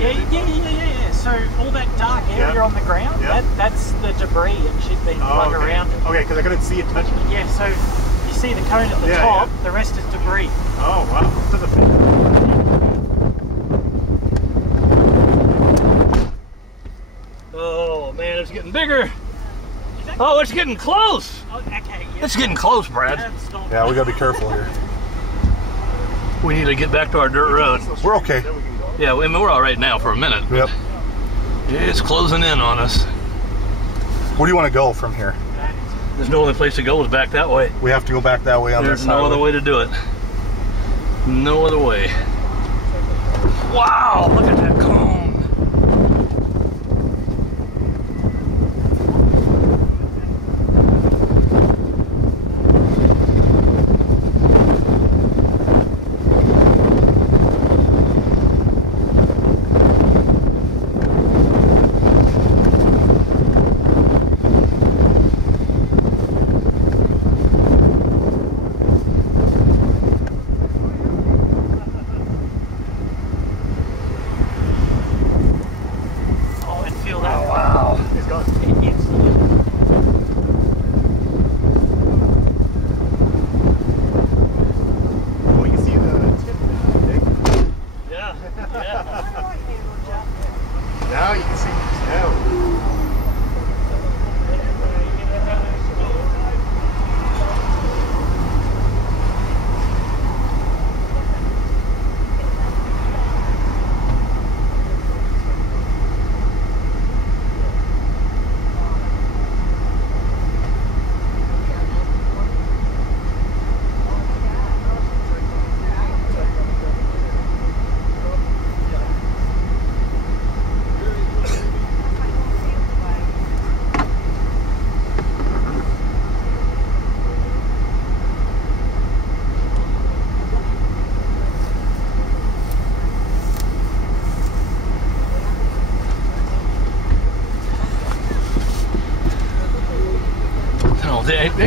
Yeah. So all that dark area on the ground, that's the debris and shit being flung around. Okay, because I couldn't see it touching it. Yeah, so you see the cone at the top, the rest is debris. Oh, wow. This is a big... Oh, man, it's getting bigger. Oh, it's getting close. Oh, okay, It's getting close, Brad. Yeah, we got to be careful here. We need to get back to our dirt road. We're okay. Yeah, I mean, we're all right now for a minute. Yep. It's closing in on us. Where do you want to go from here? There's no other place to go is back that way. We have to go back that way on There's this no other way to do it. No other way. Wow, look at that cone. Now you can see the snow.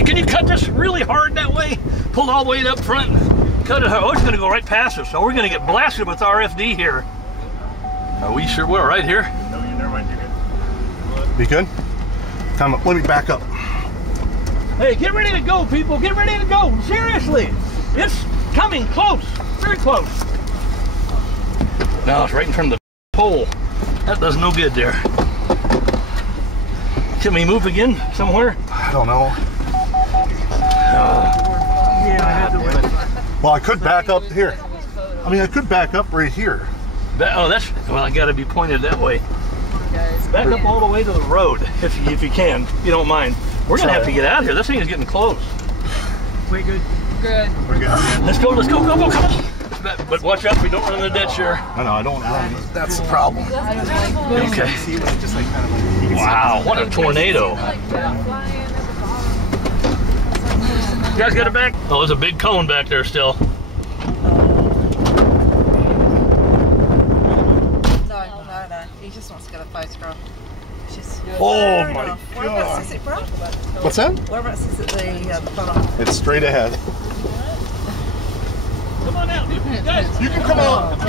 Can you cut this really hard that way? Pull it all the way up front. Cut it hard. Oh, it's going to go right past us. So we're going to get blasted with RFD here. Are we sure we're right here? No, you're never mind. You're good. Be good? Come on, let me back up. Hey, get ready to go, people. Get ready to go. Seriously. It's coming close. Very close. No, it's right in front of the pole. That does no good there. Can we move again somewhere? I don't know. Yeah, I had to wait. Well, I could back up here. I mean, I could back up right here. Oh, that's, well, I got to be pointed that way. Back up all the way to the road, if you can, if you don't mind. We're going to have to get out of here. This thing is getting close. We're good. Good. We're good. Let's go, come on. But watch out, we don't run in the ditch here. I know, I don't want to run. That's the problem. Okay. See, it's just like kind of like... Wow, what a tornado. You guys got it back? Oh, there's a big cone back there still. No. He just wants to get a photograph. Oh my God. Whereabouts is it, bro? What's that? Whereabouts is it, the bottom? It's straight ahead. Come on out, guys. You can come out.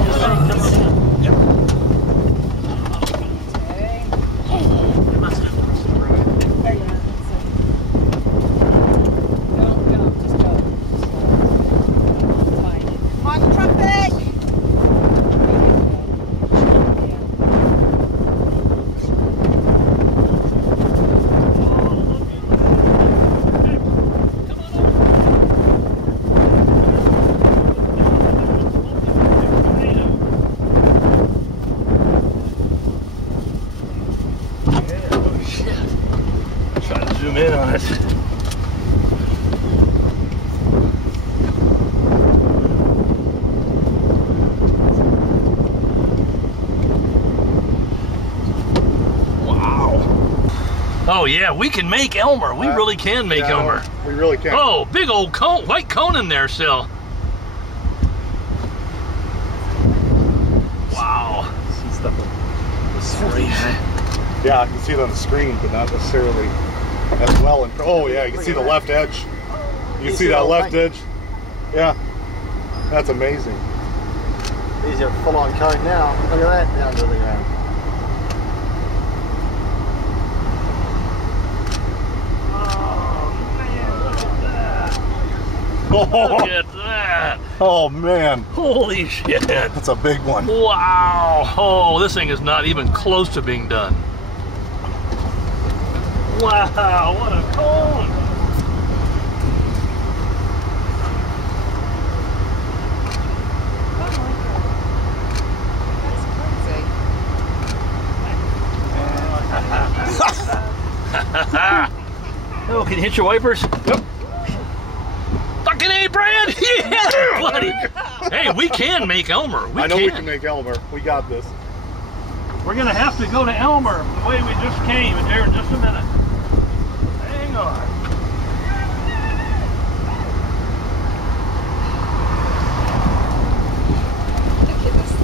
Zoom in on it. Wow. Oh yeah, we can make Elmer. We really can make Elmer. We really can. Oh, big old cone, white cone in there still. Wow. See stuff on the screen. Yeah, I can see it on the screen, but not necessarily as well. And oh yeah, you can see the left edge. You can see that left edge. Yeah, that's amazing. He's a full-on cone now. Look at that down to the ground. Look at that. Oh man. Holy shit. That's a big one. Wow. Oh, this thing is not even close to being done. Wow, what a cone. Oh, can you hit your wipers? Yep. Fucking A, Brad! Yeah, buddy! Hey, we can make Elmer. I know we can make Elmer. We got this. We're gonna have to go to Elmer the way we just came here in just a minute. Hang on.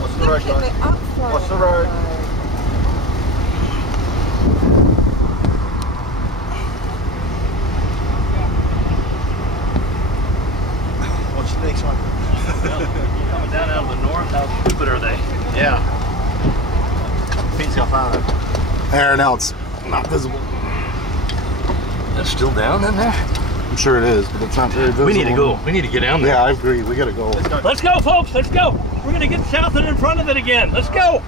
What's the road, guys? What's the road? What's the next one? Coming down out of the north, how stupid are they? Yeah. Pete's got fine. There, now it's not visible. That's still down in there? I'm sure it is, but it's not very visible. We need to go. We need to get down there. Yeah, I agree. We gotta go. Let's go, folks. Let's go. We're gonna get south and in front of it again. Let's go.